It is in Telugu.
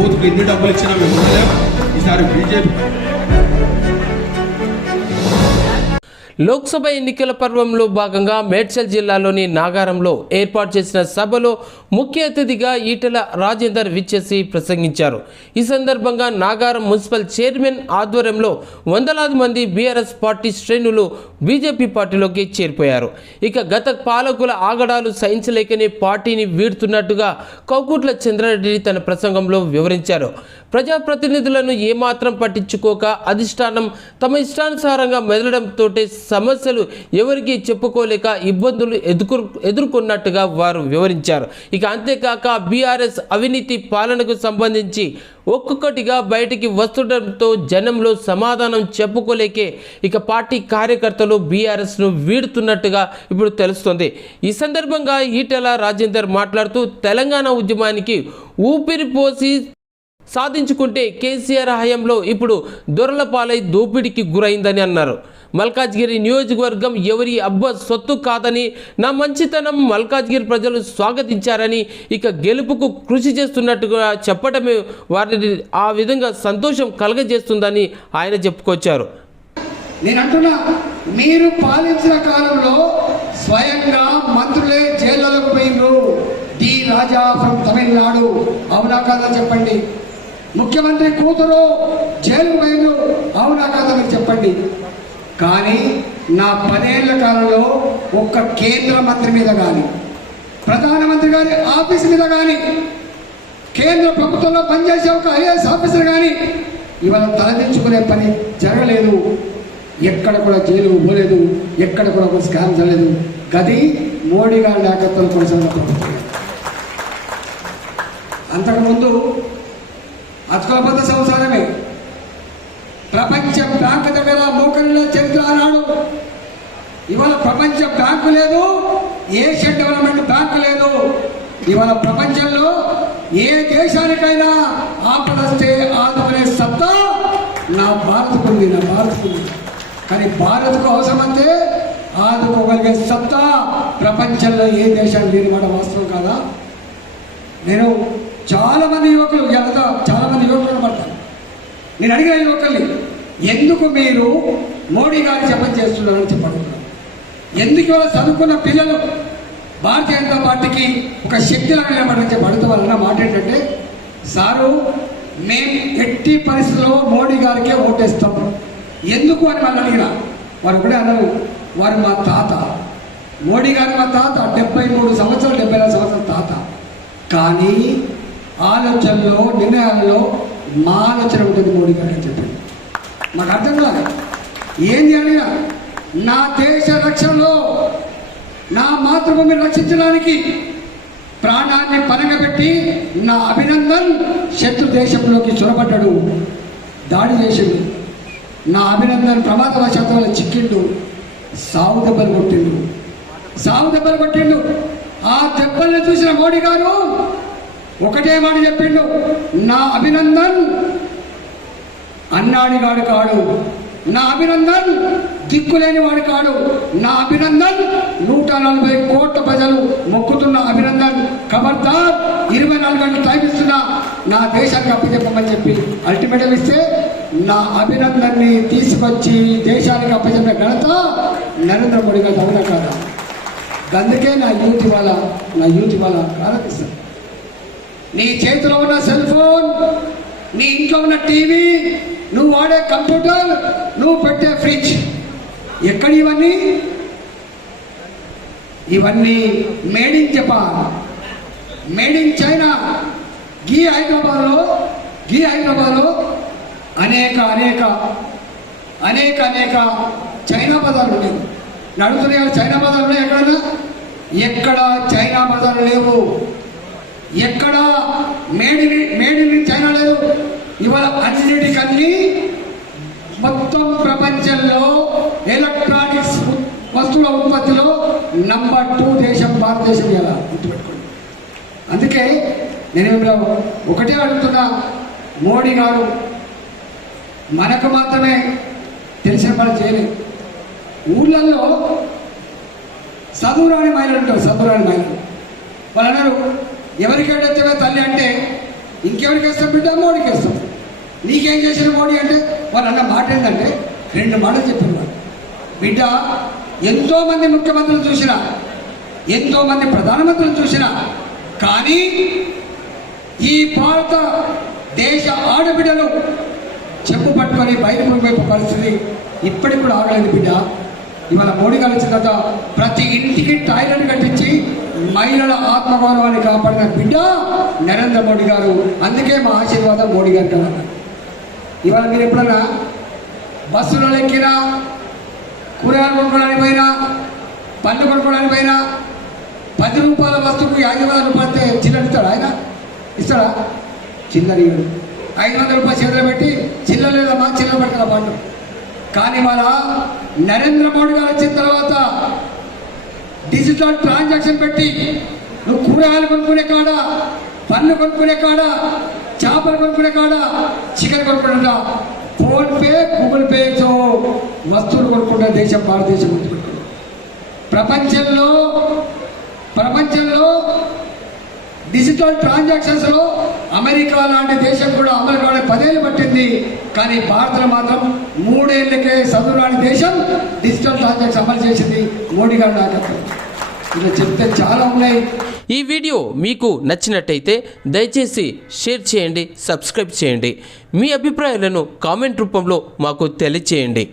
బూత్కి ఎన్ని డబ్బులు ఇచ్చినా మేము ఈసారి బీజేపీ లోక్సభ ఎన్నికల పర్వంలో భాగంగా మేడ్చల్ జిల్లాలోని నాగారంలో ఏర్పాటు చేసిన సభలో ముఖ్య అతిథిగా ఈటెల రాజేందర్ విచ్చేసి ప్రసంగించారు. ఈ సందర్భంగా నాగారం మున్సిపల్ చైర్మన్ ఆధ్వర్యంలో వందలాది మంది బీఆర్ఎస్ పార్టీ శ్రేణులు బీజేపీ పార్టీలోకి చేరిపోయారు. ఇక గత పాలకుల ఆగడాలు సహించలేకనే పార్టీని వీడుతున్నట్టుగా కౌకుట్ల చంద్రారెడ్డి తన ప్రసంగంలో వివరించారు. ప్రజాప్రతినిధులను ఏమాత్రం పట్టించుకోక అధిష్టానం తమ ఇష్టానుసారంగా మెదలడంతో సమస్యలు ఎవరికి చెప్పుకోలేక ఇబ్బందులు ఎదుర్కొ ఎదుర్కొన్నట్టుగా వారు వివరించారు. ఇక అంతేకాక బీఆర్ఎస్ అవినీతి పాలనకు సంబంధించి ఒక్కొక్కటిగా బయటికి వస్తుండటంతో జనంలో సమాధానం చెప్పుకోలేకే ఇక పార్టీ కార్యకర్తలు బీఆర్ఎస్ను వీడుతున్నట్టుగా ఇప్పుడు తెలుస్తుంది. ఈ సందర్భంగా ఈటెల రాజేందర్ మాట్లాడుతూ తెలంగాణ ఉద్యమానికి ఊపిరి పోసి సాధించుకుంటే కేసీఆర్ హయాంలో ఇప్పుడు దొరలపాలై దోపిడీకి గురైందని అన్నారు. మల్కాజ్గిరి నియోజకవర్గం ఎవరి అబ్బ సొత్తు కాదని నా మంచితనం మల్కాజ్గిరి ప్రజలు స్వాగతించారని ఇక గెలుపుకు కృషి చేస్తున్నట్టుగా చెప్పడమే వారిని ఆ విధంగా సంతోషం కలగజేస్తుందని ఆయన చెప్పుకొచ్చారు. నేను అంటున్నా మీరు పాలించిన కాలంలో స్వయంగా మంత్రులే జైళ్ళలోకి పోయినరు డి. రాజా ఫ్రమ్ తమిళనాడు. అవునా కాదా చెప్పండి? ముఖ్యమంత్రి కూతురు జైలుకు పోయినరు అవునా కాదా మీరు చెప్పండి? కానీ నా పదేళ్ళ కాలంలో ఒక్క కేంద్ర మంత్రి మీద కానీ ప్రధానమంత్రి గారి ఆఫీస్ మీద కానీ కేంద్ర ప్రభుత్వంలో పనిచేసే ఒక ఐఏఎస్ ఆఫీసర్ కానీ ఇవాళ తలదించుకునే పని జరగలేదు. ఎక్కడ కూడా జైలు పోలేదు. ఎక్కడ కూడా ఒక స్కామ్ జరగలేదు. గది మోడీ గారి నాయకత్వం కొనసాగిన ప్రభుత్వం అంతకుముందు అతుకలబద్ధ సంసారమే ప్రపంచ బ్యాంక్ దగ్గర మోకరిలో చెబుతున్నాడు ఇవాళ ప్రపంచ బ్యాంకు లేదు ఏషియన్ డెవలప్మెంట్ బ్యాంక్ లేదు. ఇవాళ ప్రపంచంలో ఏ దేశానికైనా ఆపదస్తే ఆదుకునే సత్తా నా భారత్కు ఉంది నా భారత్కు కానీ భారత్కు అవసరమైతే ఆదుకోగలిగే సత్తా ప్రపంచంలో ఏ దేశానికి లేని మాట వాస్తవం కాదా? నేను చాలామంది యువకులు ఎంత చాలా మంది యువకులు అనమాట నేను అడిగాను యువకుల్ని ఎందుకు మీరు మోడీ గారు జపం చేస్తున్నారని చెప్పడుతున్నాను ఎందుకు ఇవాళ చదువుకున్న పిల్లలు భారతీయ జనతా పార్టీకి ఒక శక్తిలా నిలబడని చెప్పి అడుగుతా వాళ్ళ మాట ఏంటంటే సారు మేము ఎట్టి పరిస్థితుల్లో మోడీ గారికే ఓటేస్తాం. ఎందుకు అని వాళ్ళు అడిగిన వారు ఒకటే అన్నారు వారు మా తాత. మోడీ గారు మా తాత డెబ్బై మూడు సంవత్సరాలు డెబ్బై నాలుగు సంవత్సరాల తాత. కానీ ఆలోచనలో నిర్ణయాల్లో మా ఆలోచన ఉంటుంది మోడీ గారు అని చెప్పి మాకు అర్థం కాదు ఏం చేయాలి నా దేశ రక్షణలో నా మాతృభూమిని రక్షించడానికి ప్రాణాన్ని పనగబెట్టి నా అభినందన్ శత్రు దేశంలోకి చొరబడ్డాడు. దాడి చేసిండు. నా అభినందన్ ప్రమాదవశాత్తు వల్ల చిక్కిండు. సావు దెబ్బలు కొట్టిండు. సావు దెబ్బలు కొట్టిండు. ఆ దెబ్బల్ని చూసిన మోడీ గారు ఒకటే మాట చెప్పిండు. నా అభినందన్ అన్నాడి వాడు కాడు. నా అభినందన్ దిక్కులేని వాడు కాడు. నా అభినందన్ నూట నలభై కోట్ల ప్రజలు మొక్కుతున్న అభినందన్ ఖబర్దార్ ఇరవై నాలుగు గంటలు టైం ఇస్తున్నా. నా దేశానికి అప్పచెప్పమని చెప్పి అల్టిమేటం ఇస్తే నా అభినందన్ని తీసుకొచ్చి దేశానికి అప్పచెప్పిన ఘనత నరేంద్ర మోడీ గారు అవునా కాదా? అందుకే నా యూత్ ఇవాళ నా యూత్ ఇవాళ ప్రారంభిస్తాను నీ చేతిలో ఉన్న సెల్ ఫోన్ నీ ఇంట్లో ఉన్న టీవీ నువ్వు వాడే కంప్యూటర్ నువ్వు పెట్టే ఫ్రిడ్జ్. ఎక్కడ ఇవన్నీ? ఇవన్నీ made in Japan. Made in China. గీ హైదరాబాద్లో గీ హైదరాబాద్లో అనేక అనేక అనేక అనేక చైనా బజార్లు లేవు నడుతున్నాయి చైనా బజార్లు ఉన్నాయి ఎక్కడన్నా? ఎక్కడ చైనా బజార్లు లేవు. ఎక్కడ మేడిని మేడిని చైనా లేదు ఇవాళ అన్నిటికన్నీ మొత్తం ప్రపంచంలో ఎలక్ట్రానిక్స్ వస్తువుల ఉత్పత్తిలో నంబర్ టూ దేశం భారతదేశం ఎలా గుర్తుపెట్టుకోండి. అందుకే నేను ఒకటే అడుగుతున్నా మోడీ గారు మనకు మాత్రమే తెలిసిన పని చేయలేదు. ఊళ్ళల్లో చదువురాని మహిళలు ఉంటారు చదువురాని మహిళలు. వాళ్ళు అన్నారు ఎవరికైనా ఏడొచ్చవే తల్లి అంటే? ఇంకెవరికి వేస్తాం బిడ్డ? మోడీకి వేస్తాం నీకేం చేసిన మోడీ అంటే? వాళ్ళు అన్న మాట ఏంటంటే రెండు మాటలు చెప్పినవాడు బిడ్డ ఎంతోమంది ముఖ్యమంత్రులు చూసిన ఎంతోమంది ప్రధానమంత్రులు చూసిన కానీ ఈ భారత దేశ ఆడబిడ్డలు చెప్పు పట్టుకొని బయటకు వైపు పరిస్థితి ఇప్పటికి కూడా ఆగలేదు బిడ్డ. ఇవాళ మోడీ గారు వచ్చిన తర్వాత ప్రతి ఇంటికి టాయిలెట్ కట్టించి మహిళల ఆత్మగౌరవాన్ని కాపాడిన బిడ్డ నరేంద్ర మోడీ గారు. అందుకే మా ఆశీర్వాదం మోడీ గారికి అన్నారు ఇవాళ మీరు ఎప్పుడన్నా బస్సులో ఎక్కినా కూరగాయలు కొనుక్కోవడానికి పోయినా పండ్లు కొనుక్కోవడానికి పోయినా పది రూపాయల వస్తువుకు ఐదు వందల రూపాయలు చిల్లర ఇస్తాడా ఆయన? ఇస్తాడా? చిల్లర ఐదు వందల రూపాయలు చేతిలో పెట్టి చిల్లర మా చిల్లర పట్టుకున్న పండు. కానీ మన నరేంద్ర మోడీ గారు వచ్చిన తర్వాత డిజిటల్ ట్రాన్సాక్షన్ పెట్టి నువ్వు కూరగాయలు కొనుక్కునే కాడ పండ్లు కొనుక్కునే కాడ చేపలు కొనుక్కునే కాడ చికెన్ కొనుక్కునే ఫోన్ పే గూగుల్ పేతో వస్తువులు కొనుక్కునే దేశం భారతదేశం ప్రపంచంలో ప్రపంచంలో డిజిటల్ ట్రాన్సాక్షన్స్లో అమెరికా లాంటి దేశం కూడా అమలు కావడానికి పదేళ్ళు పట్టింది. కానీ భారత్లో మాత్రం మూడేళ్ళకే చదువు దేశం డిజిటల్ ట్రాన్సాక్షన్ అమలు చేసింది మోడీ గారు నాయకత్వం. ఇలా చెప్తే చాలా ఉన్నాయి. ఈ వీడియో మీకు నచ్చినట్టయితే దయచేసి షేర్ చేయండి సబ్స్క్రైబ్ చేయండి. మీ అభిప్రాయాలను కామెంట్ రూపంలో మాకు తెలియచేయండి.